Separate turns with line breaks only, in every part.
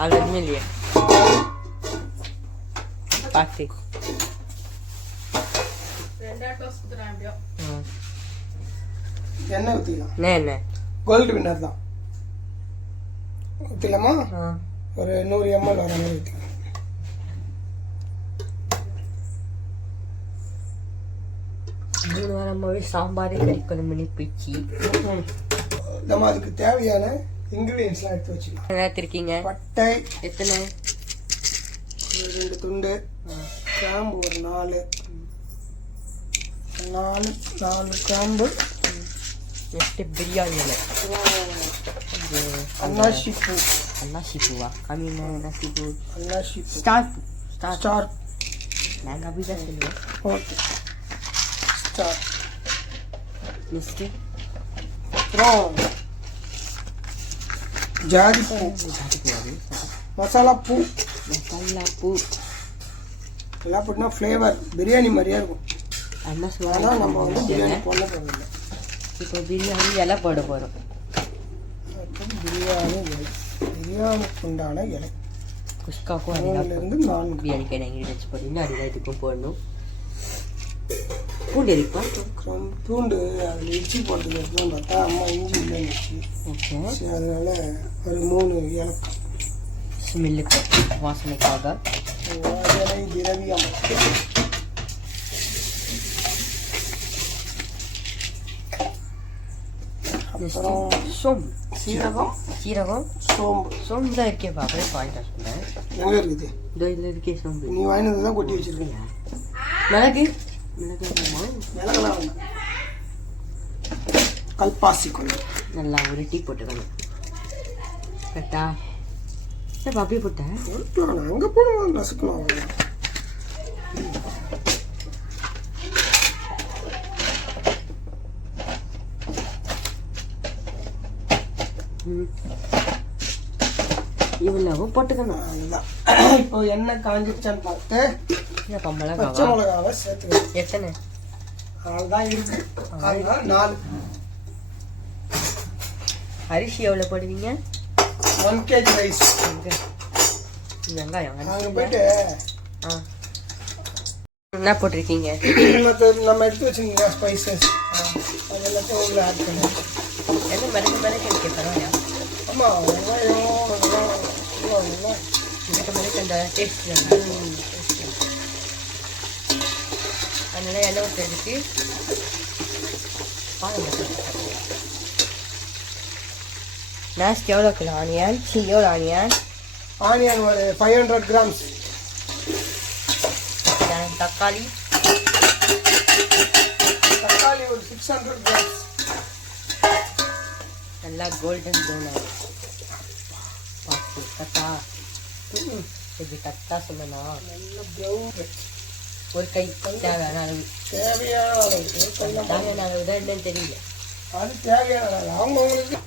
அது ஒன்றும் இல்லையே பார்த்து ம்.
எண்ணெய் ஊற்றிக்கலாம்
என்ன என்ன
கோல்டு வின்னர் தான் ஊற்றிலாமா
ஆ
ஒரு நூறு எம்எல் வர மாதிரி ஊற்றிக்கலாம்
மூணு வாரமாகவே சாம்பாரே கறிக்குழம்புன்னு போயிடுச்சு
நம்ம அதுக்கு தேவையான இன்க்ரீடியன்ஸ்லாம் எடுத்து வச்சுக்கலாம்.
நேரத்திருக்கீங்க
பட்டை
எத்தனை?
ரெண்டு துண்டு கிராம்பு ஒரு நாலு. நாலு நாலு கிராம்பு.
நெக்ஸ்ட்டு பிரியாணி இலை.
அன்னாசி பூ.
அன்னாசி பூவா? கம்மியான அன்னாசி பூ?
அன்னாசி
ஸ்டார் பூ. ஸ்டார்
ஸ்டார்
நாங்கள் அப்படி தான் சொல்லுவோம்.
ஓகே. ஸ்டார்.
நெக்ஸ்ட்டு
அப்புறம் ஜாதி பூ
காட்டுக்கூடாது
மசாலா பூ
மசாலா பூ
எல்லாம் போட்டுனா ஃப்ளேவர் பிரியாணி மாதிரியே இருக்கும். ஆனால் நம்ம வந்து பிரியாணி போட போகிறதில்ல
இப்போ பிரியாணி இலை போட போகிறோம்
பிரியாணி இலை. பிரியாணிக்கு உண்டான இலை.
குஸ்காக்கும் அதெல்லாம்
மூணுலேருந்து நான்கு.
பிரியாணிக்கு என்ன இன்க்ரீடியன்ஸ் போடுங்க அது இதுக்கும் போடணும். பூண்டு எரிப்பா
பூண்டு அதில் போட்டது எடுத்துன்னு பார்த்தா அம்மா இஞ்சி இல்லைன்னு
ஓகே
சரி அதனால ஒரு மூணு ஏலக்காய்
ஸ்மெல்லுக்கு வாசனைக்காக
இலை திரவியம் அப்புறம்
சோம்பு
சீரகம்
சீரகம்
சோம்பு
சோம்பு தான் இருக்கே பாப்பா பாயிண்ட் சொன்னேன்
எங்கே இருக்குது
இதோ இருக்கே சோம்பு
நீ வாங்கினது தான் கொட்டி வச்சிருக்கீங்க
மிளகு மிளகு வேணுமா?
மிளகெல்லாம் வேண்டாம் கல்பாசி கொஞ்சம்
நல்லா உருட்டி போட்டுக்கணும். கரெக்டா? ஏப்பா அப்படியே போட்டேன்
அங்கே போடுவோம் நசுக்கணும் அவ்வளவுதான்.
ம். இவ்வளவும் போட்டுக்கணும்.
அதுதான் இப்போ எண்ணெய் காஞ்சிருச்சான்னு பார்த்து
ஏப்பா
பச்சை
மிளகாவா
சேர்த்துக்கணும்
எத்தனை?
இருக்கு. அதனால நாலு.
அரிசி எவ்வளோ போடுவீங்க?
One KG rice?
வெங்காயம்.
போயிட்டு
ஆ. என்ன போட்டிருக்கீங்க?
மற்ற நம்ம எடுத்து வச்சுருங்க ஸ்பைசஸ் அது எல்லாத்தையும் உள்ள ஆட் பண்ணி
என்ன மிளகு மிளகு இருக்கு பரவாயில்ல
ஆமாம் வெங்காயம்
மிளகு மிளகு அந்த டேஸ்ட் அதனால எண்ணெய் ஊற்றுறதுக்கு நாஸ்ட் எவ்வளோ கிலோ? ஆனியன் சி எவ்வளோ ஆனியன்
ஆனியன் ஒரு ஃபைவ் ஹண்ட்ரட் கிராம்ஸ்
தக்காளி.
தக்காளி ஒரு சிக்ஸ் ஹண்ட்ரட் கிராம்ஸ்
நல்லா கோல்டன் ப்ரௌன் ஆகும் பார்த்து கத்தா இது கத்தா சொன்னா
நல்ல ப்ரௌன்
ஒரு கை. தேவையான அளவு.
தேவையான கொஞ்சம்
தேவையான அளவு தான் என்னன்னு தெரியல.
அது தேவையான அளவு. அவங்கவுங்களுக்கு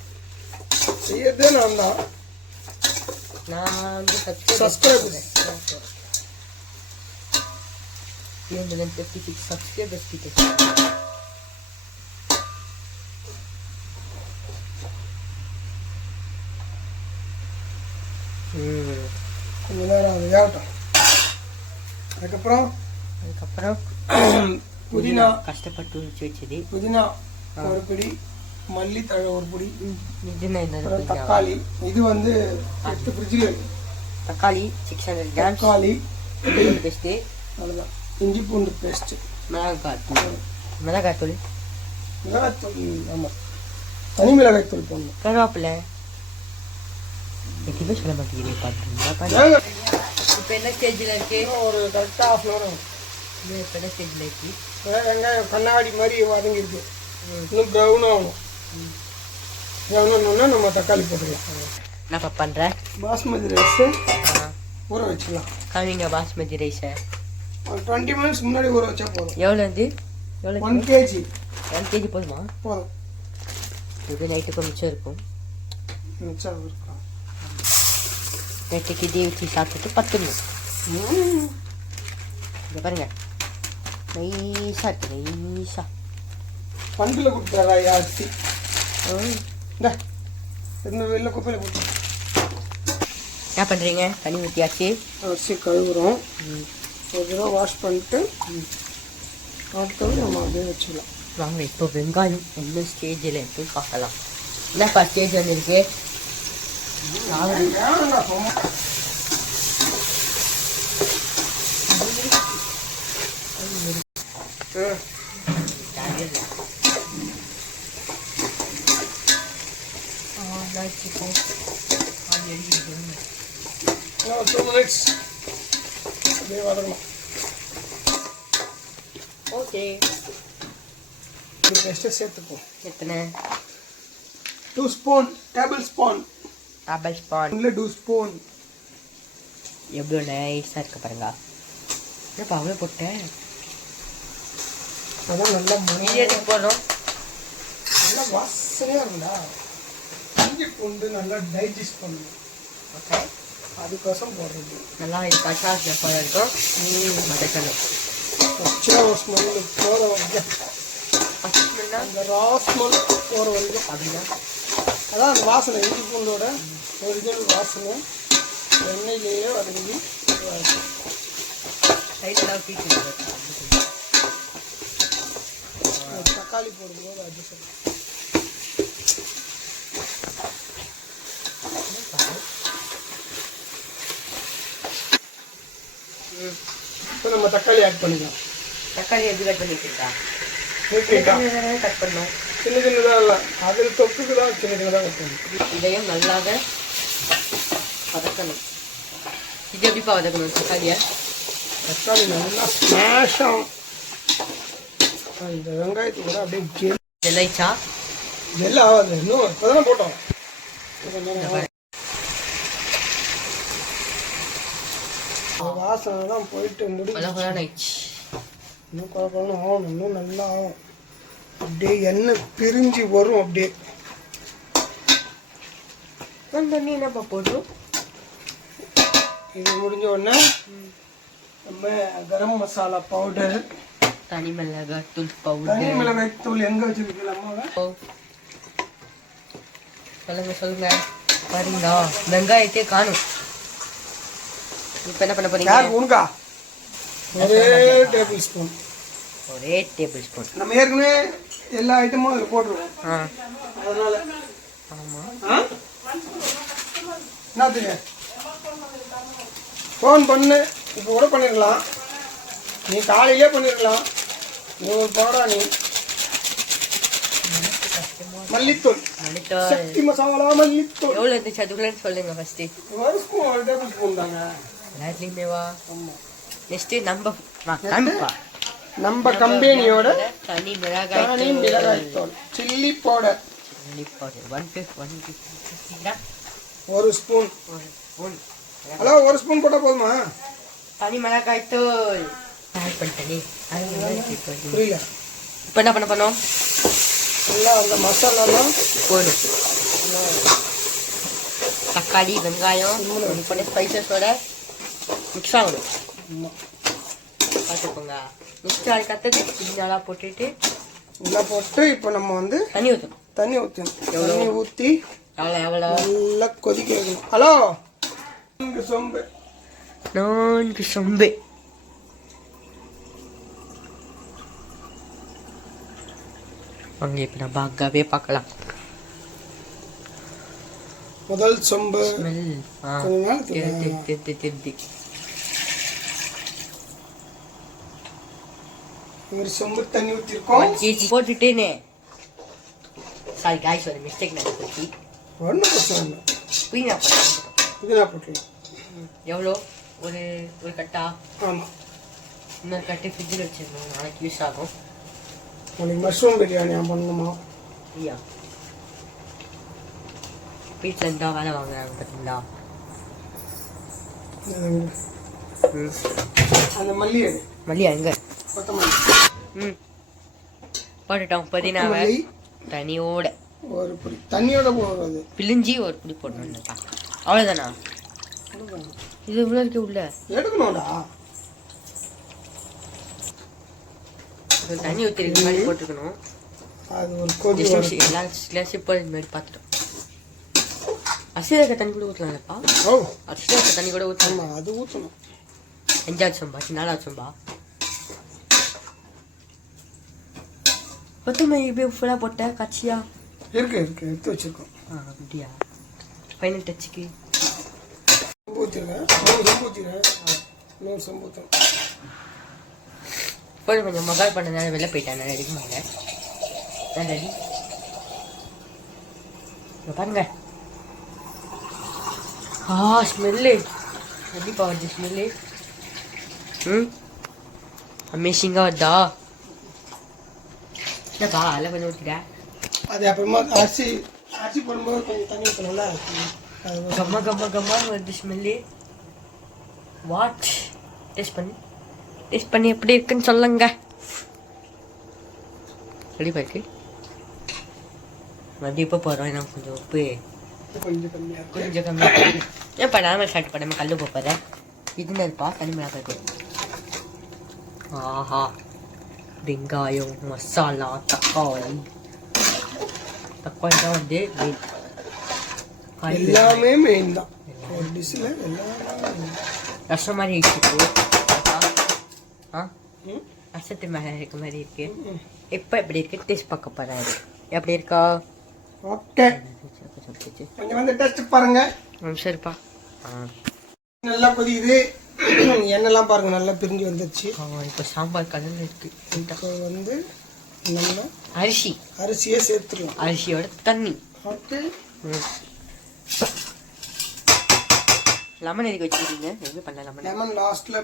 செய்யறதே நான் தான்.
நான் வந்து ஃபிஃப்டி சிக்ஸ் சப்ஸ்கிரைபர்ஸ் கிட்ட. ம்.
கொஞ்ச நேரம் அது அதுக்கப்புறம்
அதுக்கப்புறம்
புதினா
கஷ்டப்பட்டு வச்சு வச்சது.
புதினா ஒரு பிடி மல்லித்தழை ஒரு பிடி அப்புறம்? தக்காளி. இது வந்து எடுத்து ஃப்ரிட்ஜில்
தக்காளி சிக்ஸ் ஹண்ட்ரட்
தக்காளி.
பெஸ்ட்டு
அவ்வளோதான் இஞ்சி பூண்டு பேஸ்ட்டு
மிளகாய் தூள் மிளகாய் தூள்
மிளகாய்த்தூள் ஆமாம் தனி மிளகாய்த்தூள் போடணும்.
கருவேப்பிலை. எதுவுமே சொல்ல மாட்டேங்கிறீங்க
ஏங்க,
இப்போ என்ன ஸ்டேஜில் இருக்கு?
ஒரு கரெக்டாக ஆஃப் அன் ஹவர்
இது இப்போ
வெங்காயம் கண்ணாடி மாதிரி வதங்கிருக்கு. இன்னும் ப்ரௌன் ஆகணும் ப்ரௌன் நம்ம தக்காளி போட்டுக்கலாம்.
என்னப்பா பண்ணுறேன்
பாஸ்மதி ரைஸு ஊற வச்சுக்கலாம்.
காமிங்க பாஸ்மதி ரைஸை
ஒரு டுவெண்ட்டி மினிட்ஸ் முன்னாடி ஊற வச்சா போதும்.
எவ்வளோ இது எவ்வளோ
ஒன் கேஜி
ஒன் கேஜி போதுமா?
போதும்.
இது நைட்டுக்கு மிச்சம் இருக்கும்.
மிச்சம் இருக்கலாம்
நைட்டுக்கு இதே வச்சு சாப்பிட்டுட்டு பத்துடணும்
ம்.
இங்கே பாருங்க. நைஸாக இருக்கு நைஸாக
பண்டில் கொடுத்துறா அரிசி. இந்த வெளில குப்பையில் போட்டு
என்ன பண்ணுறீங்க தண்ணி ஊற்றியாச்சு
அரிசி கழுவுறோம். ஒரு தடவை வாஷ் பண்ணிட்டு அடுத்தது நம்ம அப்படியே வச்சுக்கலாம்
வாங்க இப்போ வெங்காயம் என்ன ஸ்டேஜில் இருக்கு பார்க்கலாம். என்னப்பா ஸ்டேஜ் வந்துருக்கு
வேணும்டா சும்மா ம் இன்னும் டூ மினிட்ஸ் அப்படியே
ஓகே
இது பெஸ்ட்டு சேர்த்துப்போம்
எத்தனை
two spoon table spoon
double spoon
இல்லை டூ ஸ்பூன்
எவ்வளோ நைஸாக இருக்கு பாருங்க. என்னப்பா அவ்வளோ போட்டேன்
அதான் நல்லா மணி.
மீடியத்துக்கு போடுறோம்.
நல்லா வாசனையாக இருந்தா இஞ்சி பூண்டு நல்லா டைஜஸ்ட் பண்ணணும்.
ஓகே
அதுக்கோசம் போடுறது.
நல்லா இது பச்சா போல இருக்கும். வதக்கணும்.
பச்சை ஸ்மெல் போகிற வரைக்கும் அந்த ரா ஸ்மெல் போகிற வரைக்கும்
அப்படின்னா
அதான் அந்த வாசனை இஞ்சி பூண்டோட ஒரிஜினல் வாசனை. எண்ணெயிலேயே வதங்கி.
சைடெல்லாம் பீச்சு
தக்காளி போடும்போது அது இப்போ நம்ம தக்காளி ஆட் பண்ணிக்கலாம்.
தக்காளி எப்படி கட் இருக்கா
நீட்டாக
கட் பண்ணோம்.
சின்ன சின்னதாக இல்லை. அதில் தொக்குக்கு தான் சின்ன சின்னதாக வைக்கணும்
இதையும் நல்லாக வதக்கணும். இது எப்படிப்பா வதக்கணும்? தக்காளியை?
தக்காளி நல்லா ஸ்மாஷ் ஆகும். இந்த வெங்காயத்தை கூட அப்படியே ஜெல்
ஜெல்லைச்சா
ஜெல் ஆகாது. இன்னும் இப்போ தானே போட்டோம். அந்த வாசனைலாம் போயிட்டு
ஆயிடுச்சு.
இன்னும் குழப்பம்னு ஆகணும். இன்னும் நல்லா ஆகும் அப்படியே எண்ணெய் பிரிஞ்சு வரும் அப்படியே.
தண்ணி என்னப்பா போடுறோம்?
இது முடிஞ்ச உடனே நம்ம கரம் மசாலா பவுடர்
தனி மிளகாய் தூள்
தனி
பவுடர்
மிளகாய் தூள் எங்கே வச்சிருக்கலாமா
சொல்லுங்க சொல்லுங்க. பாருங்க. வெங்காயத்தையே காணும். இப்போ என்ன பண்ண போறீங்க?
யார் உனக்கா? ஒரே டேபிள் ஸ்பூன்
ஒரே டேபிள் ஸ்பூன்
நம்ம ஏற்கனவே எல்லா ஐட்டமும் அதில் போட்டுருவோம்.
ஆ.
அதனால.
ஆமாம்
ஆ? என்னத்துக்கு ஃபோன் பண்ணு. இப்போ கூட பண்ணிருக்கலாம். நீ காலையிலே பண்ணிருக்கலாம். நீ ஒரு போடா நீ. மல்லித்தூள்.
மணித்தோல்
சக்தி மசாலா மல்லித்தூள்.
எவ்வளோ இருந்துச்சு? அதுக்குள்ளேன்னு சொல்லுங்க ஃபஸ்ட்டு
ஒரு ஸ்பூன் ஒரு டேபிள் ஸ்பூன் தாங்க.
எல்லாத்துலேயுமே வா
ஆமாம்
நெக்ஸ்ட்டு நம்ம
நம்ம கம்பெனியோட
தனி மிளகாய்
தனி மிளகாய் தூள். Chilli powder.
Chilli powder. One one
ஒரு ஸ்பூன்.
ஒரு ஸ்பூன்.
ஹலோ ஒரு ஸ்பூன் போட்டால் போதுமா?
தனி மிளகாய் தூள். ஆட் பண்ணிட்டேனே.
புரியல.
இப்போ என்ன பண்ண பண்ணோம்
நல்லா அந்த மசாலாலாம்
போடும் தக்காளி வெங்காயம் ஸ்பைசஸோட மிக்ஸ் ஆகணும். பார்த்துக்கோங்க மிக்ஸ் ஆகி கற்றுக்கு பின்னாலாக போட்டுட்டு
நல்லா போட்டு இப்போ நம்ம வந்து
தண்ணி ஊற்றணும்
தண்ணி ஊற்றணும் தண்ணி ஊற்றி நல்லா கொதிக்க வைக்கணும் ஹலோ இங்க சொம்பு
நான்கு சொம்பு அங்கே இப்போ நம்ம அங்காவே பார்க்கலாம்
முதல் சொம்பு
ஸ்மெல் திருத்தி திருத்தி திருத்தி
ஒரு சொம்பு தண்ணி ஊற்றிருக்கோம்
கேஜி போட்டுட்டேனே. சாரி காய்ஸ் ஒரு மிஸ்டேக் நடந்துச்சு
ஒன்றும் பிரச்சனை இல்லை
பண்ணேன்
இது நான் போட்டுருக்கேன்
எவ்வளோ? ஒரு ஒரு கட்டா?
ஆமாம்
இன்னொரு கட்டு ஃப்ரிட்ஜில் வச்சிருந்தோம் நாளைக்கு யூஸ் ஆகும்.
நாளைக்கு மஷ்ரூம் பிரியாணி நான் பண்ணணுமா
ஐயா. வீட்டில் இருந்தா வேலை வாங்குறாங்க பார்த்தீங்களா
அந்த மல்லி எடு.
மல்லியா எங்க?
கொத்தமல்லி.
ம். போட்டுட்டோம் புதினாவை. தனியோட.
ஒரு பிடி தண்ணியோட போடுறது.
பிழிஞ்சி ஒரு பிடி போடணும்ப்பா அவ்வளோதானா இது இவ்வளோ இருக்கு உள்ள.
எடுக்கணும்டா.
தண்ணி ஊற்றிருக்கு மாதிரி போட்டுக்கணும்.
அது ஒரு கொதி
ஜஸ்ட்
வரும்.
நிமிஷம் எல்லா கிளாஸும் இப்போ இது மாதிரி பார்த்துட்டோம். இருக்க தண்ணி கூட ஊற்றலாம்ப்பா இருக்க தண்ணி கூட ஊற்றலாம்
அது ஊற்றணும்
அஞ்சாவது சொம்பா நாலாவது சொம்பா கொத்தமல்லி இப்படி ஃபுல்லாக போட்ட கட்சியா?
இருக்கு இருக்கு. எடுத்து வச்சிருக்கோம்.
ஆ அப்படியா? ஃபைனல் டச்சுக்கு போய் கொஞ்சம் மகால் பண்ண நேரம் வெளில போயிட்டேன். நான் எடுக்க மாட்டேன் நான் ரெடி பாருங்க. ஆ ஸ்மெல்லு கண்டிப்பாக வருது ஸ்மெல்லு ம்? அமேசிங்காக வருதா? என்னப்பா அதில் கொஞ்சம் ஊற்றிட்டேன்
அது அப்புறமா அரிசி அரிசி போடும்போது கொஞ்சம் தண்ணி ஊற்றணும்ல அது
கம்மா கம்மா கம்மான்னு வருது ஸ்மெல்லு. வாட் டேஸ்ட் பண்ணி. டேஸ்ட் பண்ணி எப்படி இருக்குன்னு சொல்லுங்க. கண்டிப்பாக இருக்கு இப்போ போகிறோம் ஏன்னா கொஞ்சம் உப்பு
கொஞ்சம் கம்மியாக
கொஞ்சம் கம்மி ஏன்ப்பா நார்மல் ஸ்டார்ட் பண்ணாமல் கல் போகிறேன் இது இருப்பா தனி மிளகாய் இருக்கு ஆஹா. வெங்காயம் மசாலா தக்காளி தக்காளி தான் வந்து. காய்
எல்லாமே மெயின் தான் ஒரு டிஷ்ஷில் எல்லாமே
ரசம் மாதிரி இருக்கு ஆ. ரசத்து மேலே இருக்க மாதிரி இருக்கு
ம்.
இப்போ எப்படி இருக்கு டேஸ்ட் பார்க்க போகிறேன் எப்படி இருக்கா
ஓகே கொஞ்சம் வந்து டெஸ்ட் பாருங்க
ம் சரிப்பா ஆ
நல்லா கொதிக்குது எண்ணெய்லாம் பாருங்க நல்லா பிரிஞ்சு வந்துருச்சு.
இப்போ சாம்பார் கலந்து இருக்கு.
இப்போ வந்து நம்ம
அரிசி.
அரிசியே சேர்த்துடலாம்.
அரிசியோட தண்ணி.
ஓகே
லெமன் எதுக்கு வச்சுருக்கீங்க? எது பண்ண லெமன்.
லெமன் லாஸ்ட்ல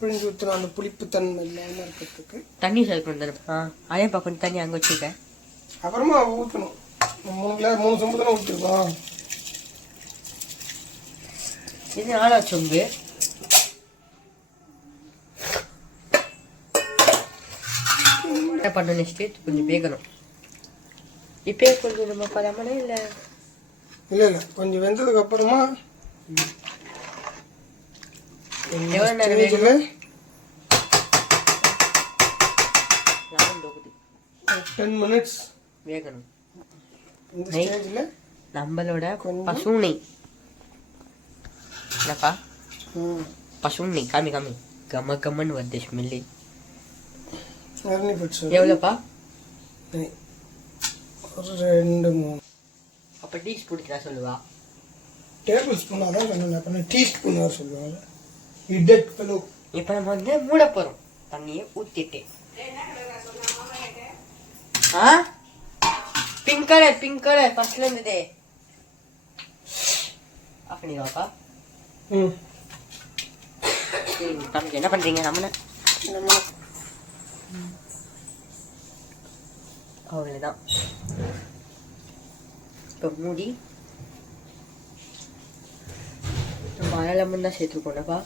பிழிஞ்சு ஊற்றணும் அந்த புளிப்பு தன்மை இல்லாமல் இருக்கிறதுக்கு.
தண்ணி சேர்க்கணும் தானே. ஆ அதே பா கொஞ்சம் தண்ணி அங்கே வச்சுருக்கேன்.
அப்புறமா ஊற்றணும் மூணு கிளாஸ் மூணு சொம்பு தானே ஊற்றிருக்கோம்
இது நாலா சொம்பு. என்ன பண்ணணும் நெக்ஸ்ட்டு கொஞ்சம் வேகணும். இப்போ கொஞ்சம் நம்ம பரமனே இல்லை?
இல்லை இல்லை. கொஞ்சம் வெந்ததுக்கு அப்புறமா
எவ்வளோ நேரம் வேகணும்?
டென் மினிட்ஸ்
வேகணும்.
இந்த. ஸ்டேஜில்
நம்மளோட. பசுனை என்னப்பா? பசுனை காமி காமி கம கமன்னு வருது ஸ்மெல்லு
அரணி பிடிச்சி
எவ்வளோப்பா?
ஒரு ரெண்டு மூணு.
அப்போ டீ ஸ்பூனுக்கு தான் சொல்லுவா?
டேபிள் ஸ்பூன் அதான் சொன்னேன் அப்புறம் டீ ஸ்பூன் வேறு சொல்லுவாங்க இடட் ஃபெலோ
இப்போ நம்ம வந்து மூட போகிறோம் தண்ணியை ஊற்றிட்டு ஆ? பிங்க் கலர் பிங்க் கலர் ஃபர்ஸ்ட்ல இருந்ததே. ஆஃப் பண்ணிடுவாப்பா
ம்.
என்ன பண்ணுறீங்க நம்மள அவ்வளோதான் இப்போ மூடி. நம்ம அரை லெமன் தான் சேர்த்துருக்கோம்லப்பா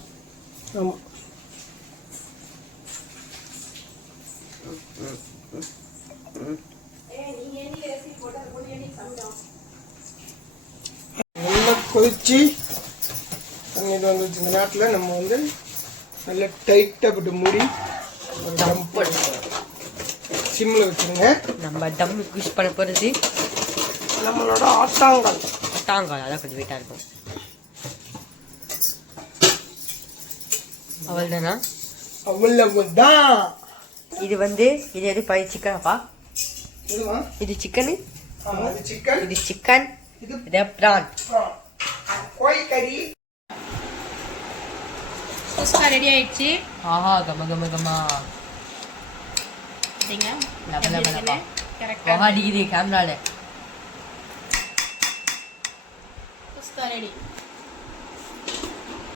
ஆமாம் நல்லா கொதிச்சு தண்ணிட்டு வந்துச்சு இந்த நேரத்தில் நம்ம வந்து நல்லா டைட்டாக போட்டு மூடி ஒரு டம் சிம்மில் வச்சுருங்க.
நம்ம தம் யூஸ் பண்ண போகிறது
நம்மளோட ஆட்டாங்கால்.
தாங்கால் அதான் கொஞ்சம் வெயிட்டாக இருக்கும். அவள் தானா
அவ்வளவு தான்
இது வந்து இது எது? பை சிக்கனாப்பா? இது சிக்கனு?
இது சிக்கன்.
இது சிக்கன்.
இது
இது ப்ரான்.
கோழி கறி
ரெடி ஆயிடுச்சு.
ஆஹா கம கம கமா. லபா
கரெக்டாக
கேமரால
குஸ்கா ரெடி